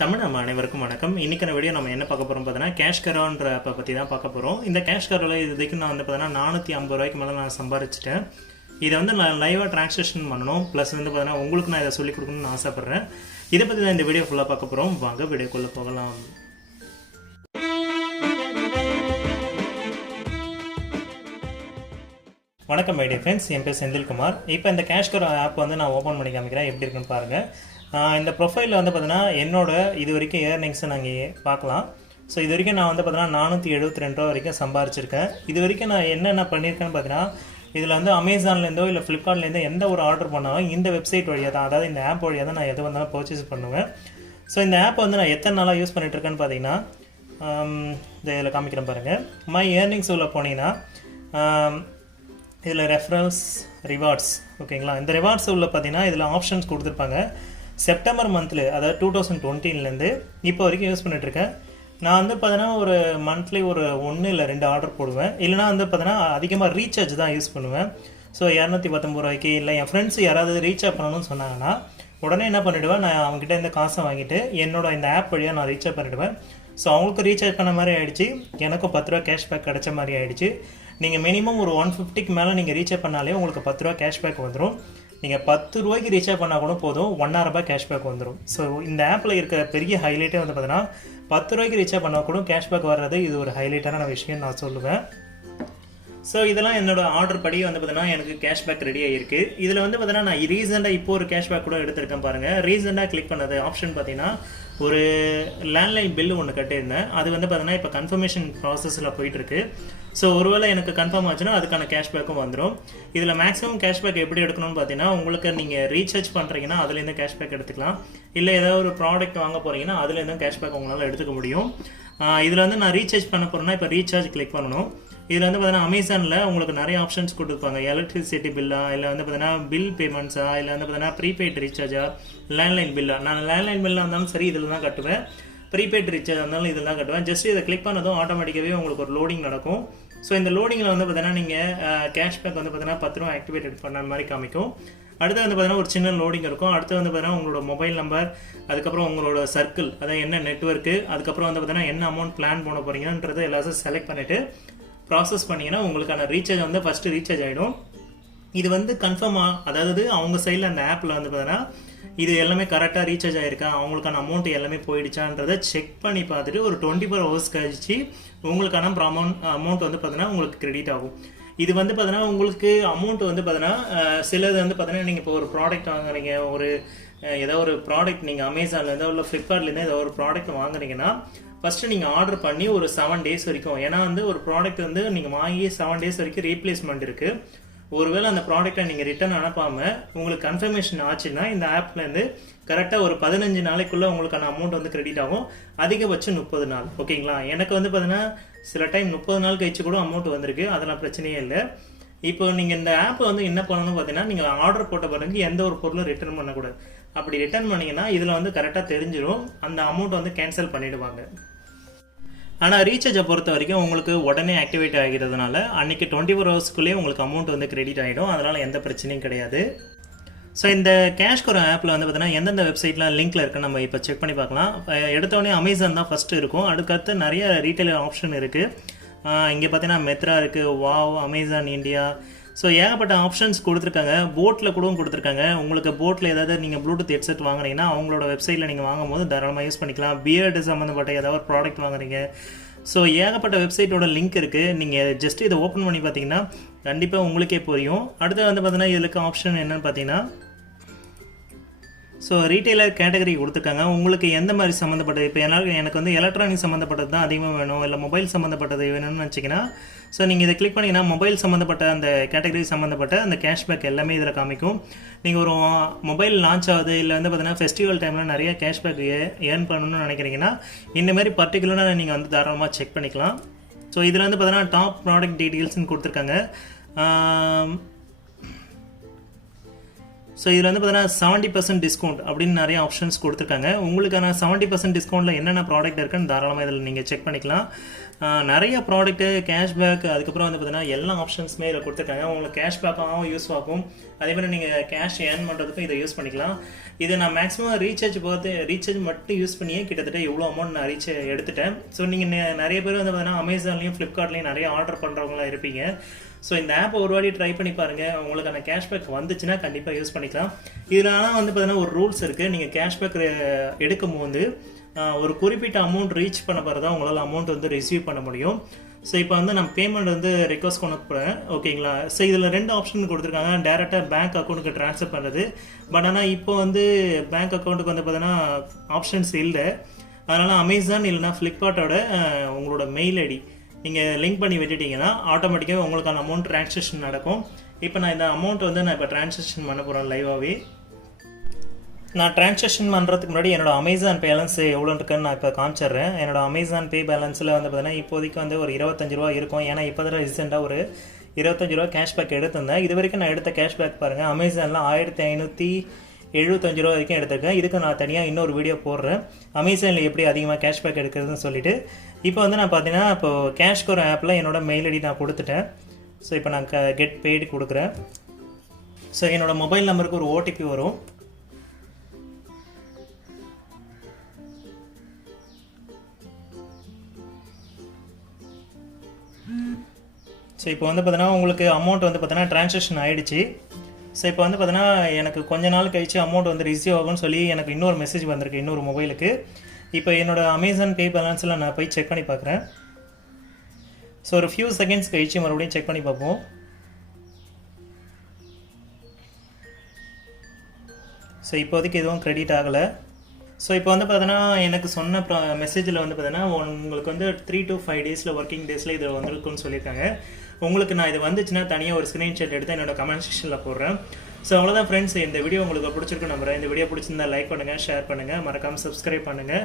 தமிழ் நம்ம அனைவருக்கும் வணக்கம். இன்னைக்கான வீடியோ நம்ம என்ன பார்க்க போறோம் பார்த்தீங்கன்னா CashKaroன்ற ஆப்பை பற்றி தான் பார்க்க போகிறோம். இந்த CashKaroல இது வரைக்கும் நான் வந்து பார்த்தீங்கன்னா 450 ரூபாய்க்கு மேலே நான் சம்பாரிச்சிட்டேன். இதை வந்து நான் லைவாக டிரான்சாக்ஷன் பண்ணணும். ப்ளஸ் வந்து பார்த்தீங்கன்னா உங்களுக்கு நான் இதை சொல்லிக் கொடுக்கணும்னு ஆசைப்பட்றேன். இதை பற்றி தான் இந்த வீடியோ ஃபுல்லாக பார்க்க போகிறோம். வாங்க வீடியோக்குள்ளே போகலாம். வணக்கம் மை டியர் ஃப்ரெண்ட்ஸ், என் பேர் செந்தில்குமார். இப்போ இந்த CashKaro ஆப் வந்து நான் ஓப்பன் பண்ணி காமிக்கிறேன், எப்படி இருக்குன்னு பாருங்கள். இந்த ப்ரொஃபைலில் வந்து பார்த்தீங்கன்னா என்னோட இது வரைக்கும் ஏர்னிங்ஸை நாங்கள் பார்க்கலாம். ஸோ இது வரைக்கும் நான் வந்து பார்த்தீங்கன்னா 472 ரூபா வரைக்கும் சம்பாரிச்சிருக்கேன். இது வரைக்கும் நான் என்னென்ன பண்ணியிருக்கேன்னு பார்த்தீங்கன்னா, இதில் வந்து அமேசான்லேருந்தோ இல்லை ஃப்ளிப்கார்ட்லேருந்தோ எந்த ஒரு ஆர்டர் பண்ணாலும் இந்த வெப்சைட் வழியாக தான், அதாவது இந்த ஆப் வழியாக தான் நான் எது வந்தாலும் பர்ச்சேஸ் பண்ணுவேன். ஸோ இந்த ஆப் வந்து நான் எத்தனை நாளாக யூஸ் பண்ணிகிட்ருக்கேன்னு பார்த்தீங்கன்னா, இதில் காமிக்கிறேன் பாருங்கள். மை ஏர்னிங்ஸ் உள்ள போனீங்கன்னா இதில் ரெஃபரல்ஸ், ரிவார்ட்ஸ், ஓகேங்களா. இந்த ரிவார்ட்ஸ் உள்ள பார்த்தீங்கன்னா இதில் ஆப்ஷன்ஸ் கொடுத்துருப்பாங்க. செப்டம்பர் மந்த்லி, அதாவது 2020லேருந்து இப்போ வரைக்கும் யூஸ் பண்ணிகிட்ருக்கேன். நான் வந்து பார்த்தீங்கன்னா ஒரு மந்த்லி ஒரு 1 இல்லை 2 ஆர்டர் போடுவேன். இல்லைனா வந்து பார்த்தீங்கன்னா அதிகமாக ரீசார்ஜ் தான் யூஸ் பண்ணுவேன். ஸோ 219 ரூபாய்க்கு இல்லை என் ஃப்ரெண்ட்ஸ் யாராவது ரீசார்ஜ் பண்ணணும்னு சொன்னாங்கன்னா உடனே என்ன பண்ணிவிடுவேன், நான் அவங்ககிட்ட இந்த காசை வாங்கிட்டு என்னோட இந்த ஆப் வழியாக நான் ரீசார்ஜ் பண்ணிவிடுவேன். ஸோ அவங்களுக்கு ரீசார்ஜ் பண்ண மாதிரி ஆகிடுச்சு, எனக்கும் 10 ரூபா கேஷ்பேக் கிடைச்ச மாதிரி ஆகிடுச்சு. நீங்கள் மினிமம் ஒரு 150க்கு மேலே நீங்கள் ரீசார்ஜ் பண்ணாலே உங்களுக்கு 10 ரூபா கேஷ்பேக் வந்துடும். நீங்கள் 10 ரூபாய்க்கு ரீசார்ஜ் பண்ணால் கூட போதும், 1.5 ரூபாய் கேஷ்பேக் வந்துடும். ஸோ இந்த ஆப்பில் இருக்கிற பெரிய ஹைலைட்டே வந்து பார்த்தீங்கன்னா 10 ரூபாய்க்கு ரீசார்ஜ் பண்ணால் கூட கேஷ்பேக் வர்றது இது ஒரு ஹைலைட்டான விஷயம் நான் சொல்லுவேன். ஸோ இதெல்லாம் என்னோட ஆர்டர் படி வந்து பார்த்தீங்கன்னா எனக்கு கேஷ்பேக் ரெடி ஆகிருக்கு. இதில் வந்து பார்த்தீங்கன்னா நான் ரீசெண்டாக இப்போ ஒரு கேஷ்பேக் கூட எடுத்திருக்கேன் பாருங்கள். ரீசெண்டாக கிளிக் பண்ணது ஆப்ஷன் பார்த்தீங்கன்னா ஒரு லேண்ட்லைன் பில்லு ஒன்று கட்டியிருந்தேன். அது வந்து பார்த்தீங்கன்னா இப்போ கன்ஃபர்மேஷன் ப்ராசஸில் போயிட்டுருக்கு. ஸோ ஒருவேளை எனக்கு கன்ஃபார்ம் ஆச்சுன்னா அதுக்கான கேஷ்பேக்கும் வந்துடும். இதில் மேக்ஸிமம் கேஷ்பேக் எப்படி எடுக்கணும்னு பார்த்தீங்கன்னா, உங்களுக்கு நீங்கள் ரீசார்ஜ் பண்ணுறீங்கன்னா அதுலேருந்து கேஷ்பேக் எடுத்துக்கலாம். இல்லை ஏதாவது ஒரு ப்ராடக்ட் வாங்க போகிறீங்கன்னா அதுலேருந்து கேஷ்பேக் உங்களால் எடுத்துக்க முடியும். இதில் வந்து நான் ரீசார்ஜ் பண்ண போகிறேன்னா இப்போ ரீசார்ஜ் கிளிக் பண்ணணும். இதில் வந்து பார்த்தீங்கன்னா அமேசானில் உங்களுக்கு நிறைய ஆப்ஷன்ஸ் கொடுத்துருப்பாங்க. எலக்ட்ரிசிட்டி பில்லா, இல்லை வந்து பார்த்தீங்கன்னா பில் பேமெண்ட்ஸா, இல்லை வந்து பார்த்தீங்கன்னா ப்ரீபெய்ட் ரீசார்ஜா, லேண்ட்லைன் பில்லா. நான் லேண்ட்லைன் பில்லாக இருந்தாலும் சரி இதில் தான் கட்டுவேன். ப்ரீபெய்ட் ரீசார்ஜ் இருந்தாலும் இதில் தான் கட்டுவேன். ஜஸ்ட் இதை கிளிக் பண்ணதும் ஆட்டோமேட்டிக்காகவே உங்களுக்கு ஒரு லோடிங் நடக்கும். ஸோ இந்த லோடிங்கில் வந்து பார்த்தீங்கன்னா நீங்கள் கேஷ்பேக் வந்து பார்த்தீங்கன்னா 10 ரூபா ஆக்டிவேட் பண்ண மாதிரி காமிக்கும். அடுத்து வந்து பார்த்தீங்கன்னா ஒரு சின்ன லோடிங் இருக்கும். அடுத்து வந்து பார்த்தீங்கன்னா உங்களோட மொபைல் நம்பர், அதுக்கப்புறம் உங்களோட சர்க்கிள், அதாவது என்ன நெட்வொர்க்கு, அதுக்கப்புறம் வந்து பார்த்தீங்கன்னா என்ன அமௌண்ட் பிளான் பண்ண போகிறீங்கன்றது எல்லாத்தையும் செலக்ட் பண்ணிவிட்டு ப்ராசஸ் பண்ணிங்கன்னா உங்களுக்கான ரீசார்ஜ் வந்து ஃபஸ்ட்டு ரீசார்ஜ் ஆகிடும். இது வந்து கன்ஃபார்மாக, அதாவது அவங்க சைடில் அந்த ஆப்பில் வந்து பார்த்தீங்கன்னா இது எல்லாமே கரெக்டாக ரீசார்ஜ் ஆகிருக்கா, அவங்களுக்கான அமௌண்ட் எல்லாமே போயிடுச்சான்றதை செக் பண்ணி பார்த்துட்டு ஒரு 24 ஹவர்ஸ் கழிச்சு உங்களுக்கான அமௌண்ட் வந்து பார்த்தீங்கன்னா உங்களுக்கு கிரெடிட் ஆகும். இது வந்து பார்த்தீங்கன்னா உங்களுக்கு அமௌண்ட் வந்து பார்த்தீங்கன்னா சிலது வந்து பார்த்தீங்கன்னா நீங்கள் இப்போ ஒரு ப்ராடக்ட் வாங்குறீங்க, ஒரு ஏதோ ஒரு ப்ராடக்ட் நீங்கள் அமேசான்லேருந்தோ இல்லை ஃப்ளிப்கார்ட்லேருந்தோ ஏதோ ஒரு ப்ராடக்ட் வாங்குறீங்கன்னா ஃபஸ்ட்டு நீங்கள் ஆர்டர் பண்ணி ஒரு 7 டேஸ் வரைக்கும், ஏன்னா வந்து ஒரு ப்ராடக்ட் வந்து நீங்கள் வாங்கி 7 டேஸ் வரைக்கும் ரீப்ளேஸ்மெண்ட் இருக்குது. ஒருவேளை அந்த ப்ராடக்டை நீங்கள் ரிட்டர்ன் அனுப்பாமல் உங்களுக்கு கன்ஃபர்மேஷன் ஆச்சுன்னா இந்த ஆப்லேருந்து கரெக்டாக ஒரு 15 நாளைக்குள்ளே உங்களுக்கான அமௌண்ட் வந்து கிரெடிட் ஆகும். அதிகபட்சம் 30 நாள், ஓகேங்களா. எனக்கு வந்து பார்த்தீங்கன்னா சில டைம் 30 நாள் கழிச்சு கூட அமௌண்ட் வந்திருக்கு, அதெல்லாம் பிரச்சனையே இல்லை. இப்போ நீங்கள் இந்த ஆப்பை வந்து என்ன பண்ணணும்னு பார்த்தீங்கன்னா, நீங்கள் ஆர்டர் போட்ட பிறகு எந்த ஒரு பொருளும் ரிட்டர்ன் பண்ணக்கூடாது. அப்படி ரிட்டர்ன் பண்ணிங்கன்னா இதில் வந்து கரெக்டாக தெரிஞ்சிடும், அந்த அமௌண்ட் வந்து கேன்சல் பண்ணிவிடுவாங்க. ஆனால் ரீசார்ஜை பொறுத்த வரைக்கும் உங்களுக்கு உடனே ஆக்டிவேட் ஆகிறதுனால அன்றைக்கி 24 ஹவர்ஸ்க்குள்ளேயே உங்களுக்கு அமௌண்ட் வந்து கிரெடிட் ஆகிடும். அதனால் எந்த பிரச்சனையும் கிடையாது. ஸோ இந்த CashKaro ஆப்பில் வந்து பார்த்தீங்கன்னா எந்தெந்த வெப்சைட்லாம் லிங்க்கில் இருக்குன்னு நம்ம இப்போ செக் பண்ணி பார்க்கலாம். எடுத்தோடனே அமேசான் தான் ஃபஸ்ட்டு இருக்கும். அடுத்தடுத்து நிறைய ரீட்டைலர் ஆப்ஷன் இருக்குது. இங்கே பார்த்தீங்கன்னா மெத்ரா இருக்குது, வாவ், அமேசான் இந்தியா. ஸோ ஏகப்பட்ட ஆப்ஷன்ஸ் கொடுத்துருக்காங்க. போட்டில் கூட கொடுத்துருக்காங்க. உங்களுக்கு போட்டில் ஏதாவது நீங்கள் ப்ளூடூத் ஹெட்செட் வாங்குறீங்கன்னா அவங்களோட வெப்சைட்டில் நீங்கள் வாங்கும்போது தாராளமாக யூஸ் பண்ணிக்கலாம். பியர்டு சம்மந்தப்பட்ட ஏதாவது ஒரு ப்ராடக்ட் வாங்குறீங்க. ஸோ ஏகப்பட்ட வெப்சைட்டோட லிங்க் இருக்குது. நீங்கள் ஜஸ்ட் இதை ஓப்பன் பண்ணி பார்த்தீங்கன்னா கண்டிப்பாக உங்களுக்கே புரியும். அடுத்து வந்து பார்த்தீங்கன்னா இதுக்கு ஆப்ஷன் என்னென்னு பார்த்தீங்கன்னா, ஸோ ரீட்டைலர் கேட்டகரி கொடுத்துருக்காங்க. உங்களுக்கு எந்த மாதிரி சம்மந்தப்பட்டது, இப்போ எனக்கு வந்து எலக்ட்ரானிக் சம்மந்தப்பட்டது தான் அதிகமாக வேணும், இல்லை மொபைல் சம்மந்தப்பட்டது வேணும்னு வச்சிங்கன்னா, ஸோ நீங்கள் இதை கிளிக் பண்ணிங்கன்னா மொபைல் சம்மந்தப்பட்ட அந்த கேட்டகரி சம்மந்தப்பட்ட அந்த கேஷ்பேக் எல்லாமே இதில் காமிக்கும். நீங்கள் ஒரு மொபைல் லான்ச் ஆகுது, இல்லை வந்து பார்த்தீங்கன்னா ஃபெஸ்டிவல் டைமில் நிறைய கேஷ்பேக் ஏர்ன் பண்ணணும்னு நினைக்கிறீங்கன்னா இந்த மாதிரி பர்டிகுலராக நீங்கள் வந்து தாராளமாக செக் பண்ணிக்கலாம். ஸோ இதில் வந்து பார்த்தீங்கன்னா டாப் ப்ராடக்ட் டீட்டெயில்ஸ்னு கொடுத்துருக்காங்க. ஸோ இதில் வந்து பார்த்தீங்கன்னா 70% டிஸ்கவுண்ட் அப்படின்னு நிறைய ஆப்ஷன்ஸ் கொடுத்துருக்காங்க. உங்களுக்கான 70% டிஸ்கவுண்ட்டில் என்னென்ன ப்ராடக்ட் இருக்குன்னு தாராளமாக இதில் நீங்கள் செக் பண்ணிக்கலாம். நிறைய ப்ராடக்ட்டு கேஷ்பேக் அதுக்கப்புறம் வந்து பார்த்தீங்கன்னா எல்லா ஆப்ஷன்ஸுமே இதில் கொடுத்துருக்காங்க. உங்களுக்கு கேஷ்பேக்காகவும் யூஸ் ஆகும், அதே மாதிரி நீங்கள் கேஷ் ஏர்ன் பண்ணுறதுக்கும் இதை யூஸ் பண்ணிக்கலாம். இது நான் மேக்ஸிமம் ரீசார்ஜ் மட்டும் யூஸ் பண்ணியே கிட்டத்தட்ட எவ்வளோ அமௌண்ட் நான் எடுத்துட்டேன். ஸோ நீங்கள் நிறைய பேர் வந்து பார்த்தீங்கன்னா அமேசான்லேயும் ஃப்ளிப்கார்ட்லேயும் நிறைய ஆர்டர் பண்ணுறவங்களாம் இருப்பீங்க. ஸோ இந்த ஆப்பை ஒரு வாட்டி ட்ரை பண்ணி பாருங்கள். உங்களுக்கான கேஷ்பேக் வந்துச்சுன்னா கண்டிப்பாக யூஸ் பண்ணிக்கலாம். இதில் ஆனால் வந்து பார்த்தீங்கன்னா ஒரு ரூல்ஸ் இருக்குது. நீங்கள் கேஷ்பேக் எடுக்கும் போது ஒரு குறிப்பிட்ட அமௌண்ட் ரீச் பண்ண பிறகு தான் உங்களால் அமௌண்ட் வந்து ரிசீவ் பண்ண முடியும். ஸோ இப்போ வந்து நான் பேமெண்ட் வந்து ரெக்வஸ்ட் கொண்டு போகிறேன், ஓகேங்களா. ஸோ இதில் 2 ஆப்ஷன் கொடுத்துருக்காங்க. டேரெக்டாக பேங்க் அக்கௌண்ட்டுக்கு ட்ரான்ஸ்ஃபர் பண்ணுறது. பட் ஆனால் இப்போ வந்து பேங்க் அக்கௌண்ட்டுக்கு வந்து பார்த்தீங்கன்னா ஆப்ஷன்ஸ் இல்லை. அதனால் அமேசான் இல்லைனா ஃப்ளிப்கார்ட்டோட உங்களோட மெயில் ஐடி நீங்கள் லிங்க் பண்ணி விட்டுட்டிங்கன்னா ஆட்டோமேட்டிக்காக உங்களுக்கான அமௌண்ட் ட்ரான்சாக்ஷன் நடக்கும். இப்போ நான் இந்த அமௌண்ட் வந்து நான் இப்போ ட்ரான்சாக்ஷன் பண்ண போகிறேன் லைவாகவே. நான் ட்ரான்சாக்ஷன் பண்ணுறதுக்கு முன்னாடி என்னோட அமேசான் பேலன்ஸ் எவ்வளோ இருக்குன்னு நான் இப்போ காமிச்சிடுறேன். என்னோட அமேசான் பே பேலன்ஸில் வந்து பார்த்தீங்கன்னா இப்போதைக்கு வந்து ஒரு 25 ரூபா இருக்கும். ஏன்னா இப்போ தான் ரீசெண்டாக ஒரு 25 ரூபா கேஷ்பேக் எடுத்திருந்தேன். இது வரைக்கும் நான் எடுத்த கேஷ்பேக் பாருங்கள், அமேசானில் 1575 ரூபா வரைக்கும் எடுத்திருக்கேன். இதுக்கு நான் தனியாக இன்னொரு வீடியோ போடுறேன், அமேசானில் எப்படி அதிகமாக கேஷ்பேக் எடுக்கிறதுன்னு சொல்லிட்டு. இப்போ வந்து நான் பார்த்தீங்கன்னா இப்போது CashKaro ஆப்பில் என்னோட மெயில் ஐடி நான் கொடுத்துட்டேன். ஸோ இப்போ நான் கெட் பெய்டு கொடுக்குறேன். ஸோ என்னோட மொபைல் நம்பருக்கு ஒரு ஓடிபி வரும். ஸோ இப்போ வந்து பார்த்தீங்கன்னா உங்களுக்கு அமௌண்ட் வந்து பார்த்தீங்கன்னா ட்ரான்சாக்ஷன் ஆகிடுச்சு. ஸோ இப்போ வந்து பார்த்தீங்கன்னா எனக்கு கொஞ்ச நாள் கழிச்சு அமௌண்ட் வந்து ரிசீவ் ஆகும்னு சொல்லி எனக்கு இன்னொரு மெசேஜ் வந்திருக்கு இன்னொரு மொபைலுக்கு. இப்போ என்னோட அமேசான் பே பேலன்ஸில் நான் போய் செக் பண்ணி பார்க்குறேன். ஸோ ஒரு ஃபியூ செகண்ட்ஸ் கழிச்சு மறுபடியும் செக் பண்ணி பார்ப்போம். ஸோ இப்போதைக்கு எதுவும் கிரெடிட் ஆகலை. ஸோ இப்போ வந்து பார்த்தீங்கன்னா எனக்கு சொன்ன மெசேஜில் வந்து பார்த்தீங்கன்னா உங்களுக்கு வந்து 3 to 5 டேஸில் ஒர்க்கிங் டேஸில் இது வந்துருக்குன்னு சொல்லியிருக்காங்க. உங்களுக்கு நான் இது வந்துச்சுன்னா தனியாக ஒரு ஸ்க்ரீன்ஷாட் எடுத்து என்னோட கமெண்ட் செக்ஷனில் போடுறேன். ஸோ அவ்வளோதான் ஃப்ரெண்ட்ஸ், இந்த வீடியோ உங்களுக்கு பிடிச்சிருக்கு நம்புறேன். இந்த வீடியோ பிடிச்சிருந்தா லைக் பண்ணுங்கள், ஷேர் பண்ணுங்கள், மறக்காமல் சப்ஸ்கிரைப் பண்ணுங்கள்.